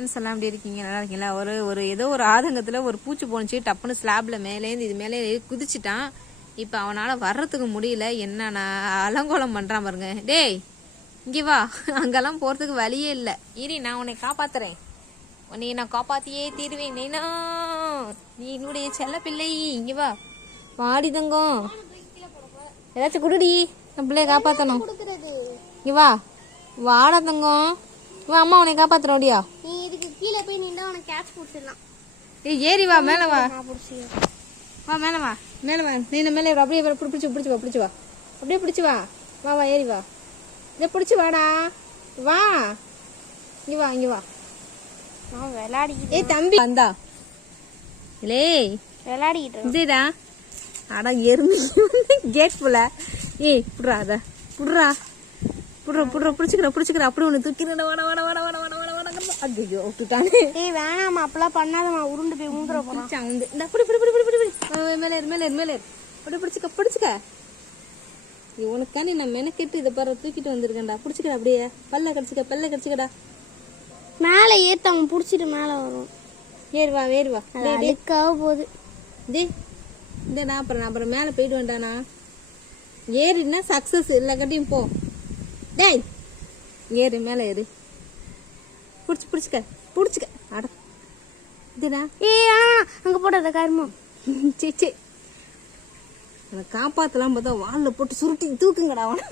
Friends எல்லாம் எப்படி இருக்கீங்க? நல்லா இருக்கீங்களா? ஒரு ஒரு ஏதோ ஒரு ஆதங்கத்தில் ஒரு பூச்சி போணுச்சு டப்புன்னு ஸ்லாப்ல மேலேருந்து இது மேலே குதிச்சிட்டான். இப்போ அவனால் வர்றதுக்கு முடியல. என்னன்னா அலங்கோலம் பண்ணுறான் பாருங்க. டேய் இங்கே வா. அங்கெல்லாம் போகிறதுக்கு வழியே இல்லை. இரு நான் உன்னை காப்பாத்துறேன். உன்னை நான் காப்பாத்தியே தீருவேன். நீனா நீ என்னுடைய செல்ல பிள்ளை. இங்கே வா. வாடி தங்கம். ஏதாச்சும் குடுடி. என் பிள்ளைய காப்பாற்றணும் இங்க வா. வாடா தங்கம். அம்மா உன்னை காப்பாத்துறோடியா கீழே போய் நின்றா உனக்கு கேட்ச் பிடிச்சிடலாம் ஏய் ஏறி வா மேல வா. வா மேல வா. மேல வா. நீ மேல ஏறு. அப்படியே பிடிச்சு பிடிச்சு வா பிடிச்சு வா. அப்படியே பிடிச்சு வா. வா வா ஏறி வா. இதை பிடிச்சு வாடா. வா. இங்க வா இங்க வா. நான் விளையாடிக்கிட்டு ஏய் தம்பி. வந்தா. லே விளையாடிக்கிட்டு. இதேடா அட எறும்பி கேட் போல. ஏய் புடுறா அத. புடுறா. புடுற புடுற. பிடிச்சிக்கிற பிடிச்சிக்கிற. அப்படி ஒன்று தூக்கிட வாட வாட வாட வாட வாட வாட வாட. ஐயோ விட்டுட்டானே. ஏய் வேணாம்மா அப்பெல்லாம் பண்ணாதம்மா உருண்டு போய் ஊந்துற போறான். வந்து இந்த பிடி பிடி பிடி பிடி பிடி ஆ, மேலே ஏறு மேலே ஏறு மேலே ஏறு. அப்படி பிடிச்சிக்க பிடிச்சிக்க. உனக்காண்டி நான் மெனக்கெட்டு இதை பாரு தூக்கிட்டு வந்திருக்கேன்டா. பிடிச்சிக்கடா அப்படியே. பல்ல கடிச்சிக்க பல்ல கடிச்சிக்கடா. மேலே ஏத்து அவன் பிடிச்சிட்டு மேலே வரும். ஏறு வா ஏறு வா. அது அழுக்காக போகுது. டே இந்த நான் அப்புறம் நான் அப்புறம் மேலே போயிட்டு வேண்டானா ஏறினா சக்ஸஸ் இல்லை கட்டியும் போ. டேய் ஏறு மேலே ஏறு. பிடிச்சி பிடிச்சிக்க பிடிச்சிக்க. அட இதுடா ஆ அங்க போடாத கருமா சே சே அதை காப்பாத்தலாம் பார்த்தா வாலில் போட்டு சுருட்டி தூக்குங்கடா அவனை.